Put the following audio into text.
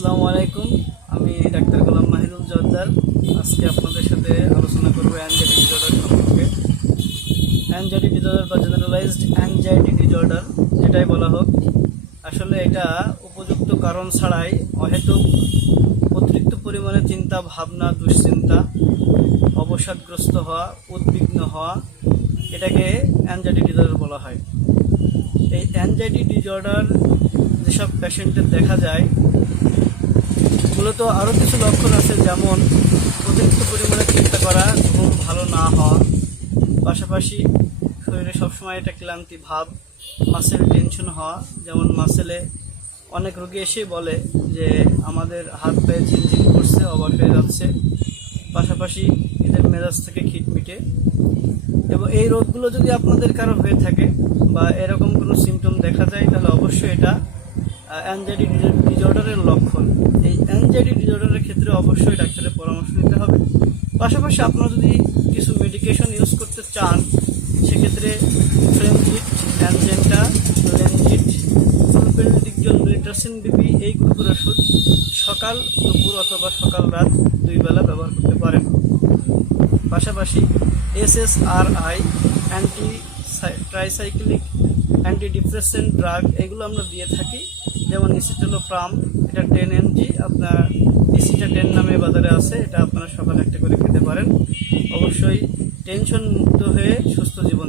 আসসালামু আলাইকুম। আমি ডাক্তার গোলাম মাহিদুল জর্দার। আজকে আপনাদের সাথে আলোচনা করব অ্যাংজাইটি ডিজর্ডার সম্পর্কে। অ্যাংজাইটি ডিজর্ডার বা জেনারেলাইজড অ্যাংজাইটি ডিজর্ডার যেটাই বলা হোক, আসলে এটা উপযুক্ত কারণ ছাড়াই অহেতুক, অতিরিক্ত পরিমাণে চিন্তা, ভাবনা, দুশ্চিন্তা, অবসাদগ্রস্ত হওয়া, উদ্বিগ্ন হওয়া, এটাকে অ্যাংজাইটি ডিজর্ডার বলা হয়। এই অ্যাংজাইটি ডিজর্ডার যেসব পেশেন্টের দেখা যায় মূলত আরও কিছু লক্ষণ আছে যেমন অতিরিক্ত পরিমাণে চিন্তা করা, ঘুম ভালো না হওয়া, পাশাপাশি শরীরে সবসময় একটা ক্লান্তি ভাব মাসেল টেনশন হওয়া, যেমন মাসেলে অনেক রোগী এসেই বলে যে আমাদের হাত পায়ে ঝিনঝিন করছে, অবাক হয়ে যাচ্ছে। পাশাপাশি এদের মেজাজ থেকে খিটমিটে এবং এই রোগগুলো যদি আপনাদের কারও হয়ে থাকে বা এরকম কোনো সিমটম দেখা যায়, তাহলে অবশ্যই এটা অ্যাংজাইটি ডিজর্ডারের লক্ষণ। এই অ্যাংজাইটি ডিজর্ডারের ক্ষেত্রে অবশ্যই ডাক্তারের পরামর্শ নিতে হবে। পাশাপাশি আপনারা যদি কিছু মেডিকেশন ইউজ করতে চান, সেক্ষেত্রে ফ্রেনজিট অ্যানজেন্টা লেনজিট ফুলপেলডিকজন লিটারসিন বিপি এই গ্রুপের ওষুধ সকাল, দুপুর অথবা সকাল, রাত দুই বেলা ব্যবহার করতে পারেন। পাশাপাশি SSRI anti tricyclic antidepressant drug এগুলো আমরা দিয়ে থাকি। যেমন ইসিটেলোপ্রাম এটা টেন এমজি আপনার ইসিটা টেন নামে বাজারে আছে, এটা আপনারা সকালে একটা করে খেতে পারেন। অবশ্যই টেনশন মুক্ত হয়ে সুস্থ জীবনযাপন